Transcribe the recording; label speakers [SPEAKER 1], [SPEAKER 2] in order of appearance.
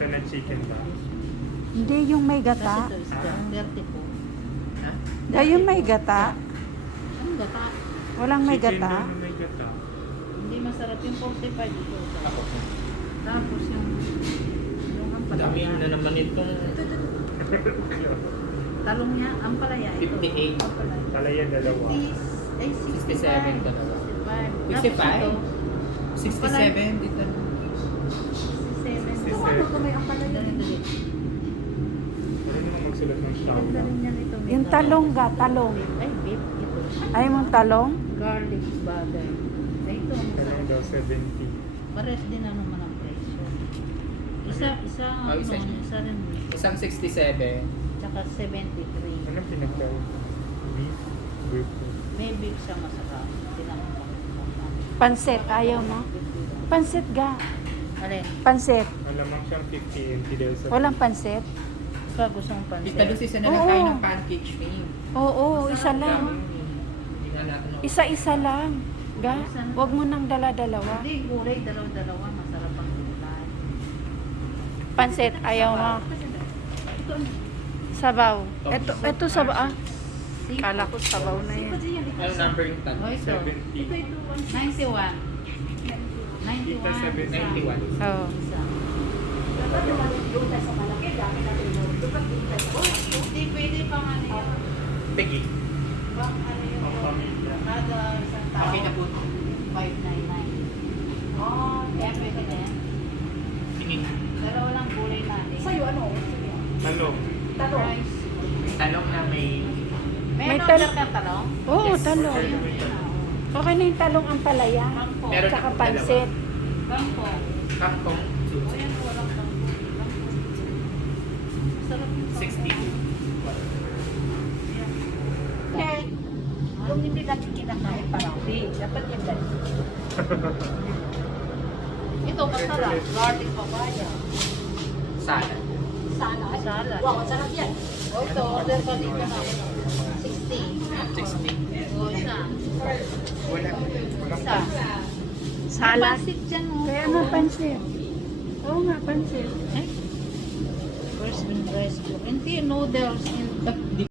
[SPEAKER 1] Ito na chicken ba?
[SPEAKER 2] Hindi yung may gata.
[SPEAKER 3] Ito is 30 po.
[SPEAKER 4] Ha?
[SPEAKER 2] Yung may gata.
[SPEAKER 3] Anong gata?
[SPEAKER 2] Walang may
[SPEAKER 1] Chicken
[SPEAKER 2] gata.
[SPEAKER 1] na may gata.
[SPEAKER 3] Hindi masarap yung 45 ito.
[SPEAKER 4] Ako.
[SPEAKER 3] Tapos yung
[SPEAKER 4] Dami
[SPEAKER 3] ampalaya.
[SPEAKER 4] na naman itong
[SPEAKER 3] Talong niya, ampalaya ito.
[SPEAKER 4] 58.
[SPEAKER 3] Ampalaya.
[SPEAKER 1] Talaya dalawa.
[SPEAKER 4] 67 ka na ba?
[SPEAKER 3] 65.
[SPEAKER 4] 65? 67 dito.
[SPEAKER 3] 67.
[SPEAKER 1] Ano
[SPEAKER 3] ito may ampalaya? Dali.
[SPEAKER 1] Ano naman magsulat ng shower?
[SPEAKER 3] Ganda rin yan ito. May
[SPEAKER 2] Yung talong ga, talong.
[SPEAKER 3] Ay, beef ito.
[SPEAKER 2] Ay, mong talong?
[SPEAKER 3] Garlic butter. Ay, ito. ang
[SPEAKER 1] Ano
[SPEAKER 3] masarap.
[SPEAKER 1] daw, 70.
[SPEAKER 3] Pares din na naman ang presyo. Isa
[SPEAKER 4] Oh, isa siya.
[SPEAKER 3] isa rin.
[SPEAKER 4] Isang 67.
[SPEAKER 3] Tsaka 73.
[SPEAKER 1] Ano pinaka? Beef? Beef.
[SPEAKER 3] May beef siya masarap. Tinakpan.
[SPEAKER 2] Pansit, ayaw mo? Pansit ga.
[SPEAKER 3] Alin?
[SPEAKER 2] Pansit.
[SPEAKER 1] Malamang siyang 50 NT daw sa
[SPEAKER 2] Walang pansit?
[SPEAKER 3] Ikaw gusto mong pansit?
[SPEAKER 4] Dito si na lang
[SPEAKER 2] Oo.
[SPEAKER 4] tayo ng pancake shrimp.
[SPEAKER 2] Oo, isa lang.
[SPEAKER 4] Hindi na natin.
[SPEAKER 2] Isa-isa lang. Ga, wag mo nang dala-dalawa.
[SPEAKER 3] Hindi, gulay. Dalaw-dalawa. Masarap ang gulay.
[SPEAKER 2] Pansit, ayaw mo.
[SPEAKER 3] Ito,
[SPEAKER 2] Sabaw. Ito sabaw. Ah,
[SPEAKER 3] seafood.
[SPEAKER 2] kala ko sabaw na yan.
[SPEAKER 4] Ano number yung tag?
[SPEAKER 3] Oh, ito.
[SPEAKER 1] 70.
[SPEAKER 3] 91. 91.
[SPEAKER 1] Tita,
[SPEAKER 4] 91.
[SPEAKER 2] Oo.
[SPEAKER 3] Isa. Hindi, pwede pang ano yun.
[SPEAKER 4] Pegi.
[SPEAKER 3] Pang ano yun.
[SPEAKER 1] Ang pamilya.
[SPEAKER 3] Kada isang tao.
[SPEAKER 4] Okay na po.
[SPEAKER 3] 599. Oh, kaya pwede na yan.
[SPEAKER 4] Tingin.
[SPEAKER 3] Dalawa lang gulay natin.
[SPEAKER 1] Talong.
[SPEAKER 3] Rice.
[SPEAKER 4] Talong na may
[SPEAKER 3] May
[SPEAKER 2] May
[SPEAKER 3] order ka talong?
[SPEAKER 2] Oo,
[SPEAKER 4] Yes.
[SPEAKER 2] talong. Okay na yung talong ang palaya.
[SPEAKER 3] Kangkong.
[SPEAKER 4] Meron
[SPEAKER 2] Tsaka
[SPEAKER 4] akong
[SPEAKER 2] pansit.
[SPEAKER 3] Kangkong.
[SPEAKER 4] kangkong.
[SPEAKER 3] O yan, walang kangkong. Masarap yung kangkong.
[SPEAKER 4] 60.
[SPEAKER 3] Yan.
[SPEAKER 5] Kung hindi natin kinakain parati, dapat yung ganito.
[SPEAKER 3] Ito, masarap. Garlic papaya.
[SPEAKER 4] Salad.
[SPEAKER 5] Salad.
[SPEAKER 3] Salad.
[SPEAKER 5] Wow, sarap yan.
[SPEAKER 3] O ito, order ka dito na. 60.
[SPEAKER 4] 60.
[SPEAKER 3] O isa.
[SPEAKER 4] Wala.
[SPEAKER 3] Isa.
[SPEAKER 2] Salad.
[SPEAKER 3] Pansit dyan, oh.
[SPEAKER 2] Kaya nga pansit. Oo nga, pansit.
[SPEAKER 3] Ay. First in rice. Hindi, noodles in